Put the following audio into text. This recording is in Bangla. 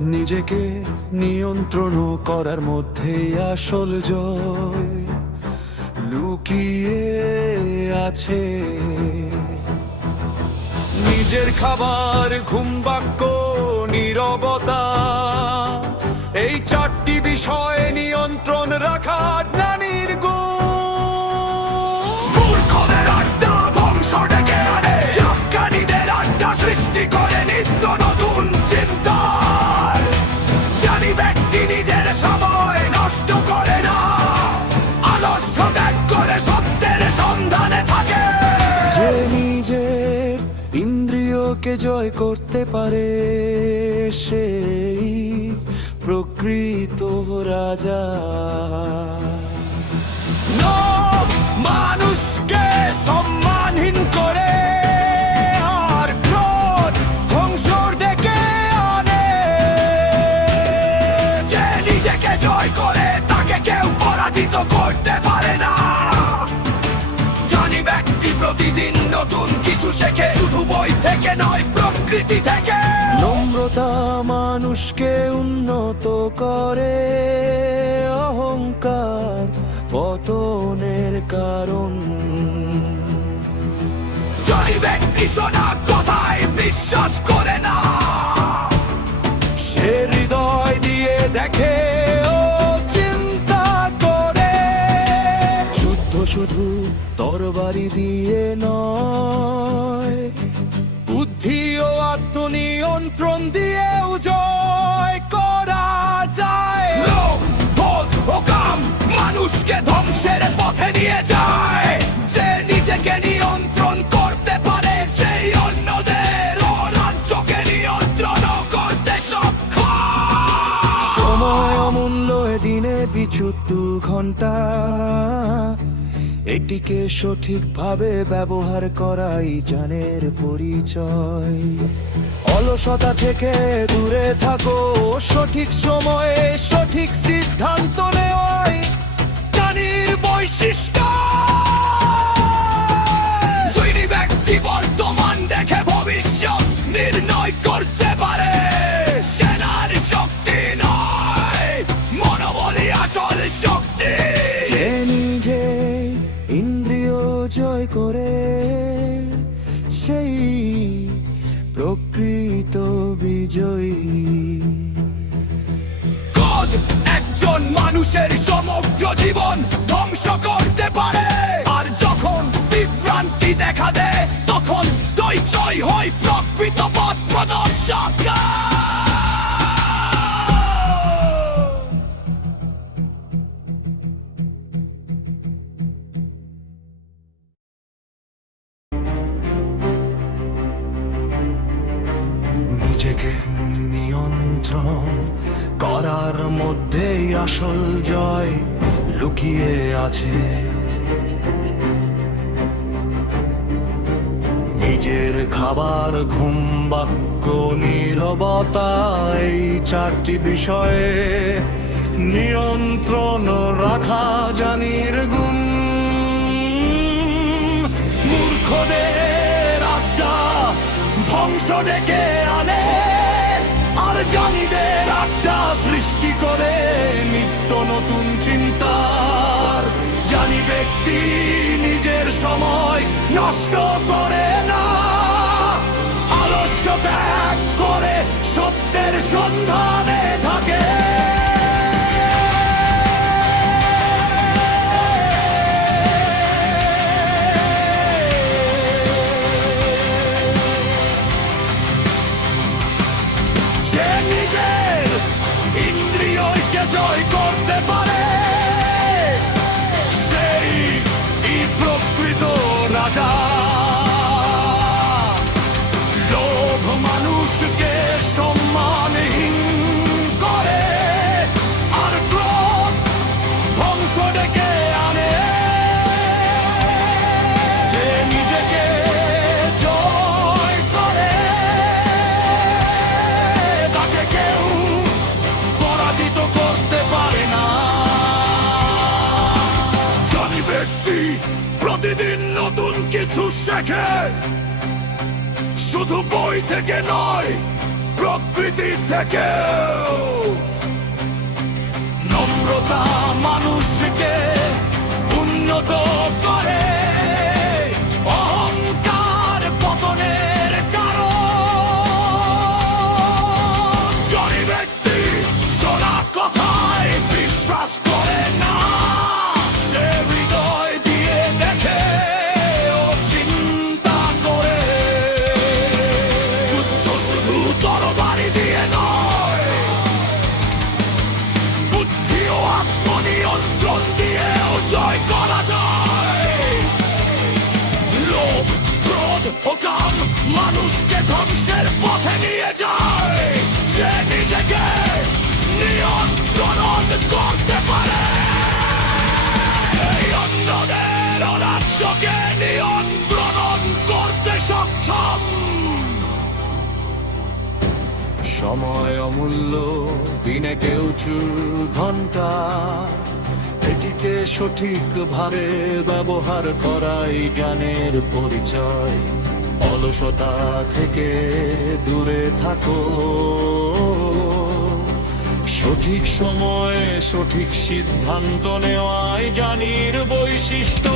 নিজেকে নিয়ন্ত্রণ করার মধ্যে আসল জয় লুকিয়ে আছে। নিজের খাবার, ঘুম বাক্য, নিরবতা, এই চারটি বিষয় নিয়ন্ত্রণ রাখা ইন্দ্রিয়কে জয় করতে পারে সেই প্রকৃত রাজা। মানুষকে সম্মানহীন করে নিজেকে জয় করে, তাকে কেউ পরাজিত করতে পারে না। প্রতিদিন নতুন কিছু শেখে। শুধু বই থেকে নয় প্রকৃতি থেকে। নম্রতা মানুষকে উন্নত করে। অহংকার পতনের কারণ। জয় ব্যক্তি শোনা কথায় বিশ্বাস করে না। সে হৃদয় দিয়ে দেখে শুধু তরবারি দিয়ে নয় বুদ্ধি ও আত্মনিয়ন্ত্রণ দিয়েও জয় করা যায়। ও কাম মানুষকে ধ্বংসের পথে নিয়ে যায়। যে নিজেকে নিয়ন্ত্রণ করতে পারে সেই অন্যদের রাজ্যকে নিয়ন্ত্রণ করতে সক্ষম। সময় অমূল্য দিনে পিছু দু ঘণ্টা এটিকে সঠিকভাবে ব্যবহার করাই জানের পরিচয়। অলসতা থেকে দূরে থাকো, সঠিক সময়ে সঠিক সিদ্ধান্ত নেওয়াই জানির বৈশিষ্ট্য। প্রকৃত বিজয়ী। কদ একজন মানুষের সমগ্র জীবন ধ্বংস করতে পারে। আর যখন বিভ্রান্তি দেখা দেয়, তখন দৈচয় হয় প্রকৃত। নিয়ন্ত্রণ করার মধ্যেই আসল জয় লুকিয়ে আছে। নিজের খাবার, ঘুম, বাক্য, নীরবতা, এই চারটি বিষয়ে নিয়ন্ত্রণ রাখা জানির গুণ। মূর্খদের আড্ডা ধ্বংস ডেকে আনে। জানিদের আড্ডা সৃষ্টি করে নিত্য নতুন চিন্তার। জানি ব্যক্তি নিজের সময় নষ্ট করে না। আলস্য ত্যাগ করে সত্যের সন্ধানে নতুন কিছু শেখে। শুধু বই থেকে নয় প্রকৃতি থেকে নম্রতা মানুষকে উন্নত করে। সময় অমূল্য দিনে কেউ চু ঘণ্টা এটিকে সঠিক ভাবে ব্যবহার করাই জ্ঞানের পরিচয়। অলসতা থেকে দূরে থাকো। সঠিক সময়ে সঠিক সিদ্ধান্ত নেওয়ায় জানির বৈশিষ্ট্য।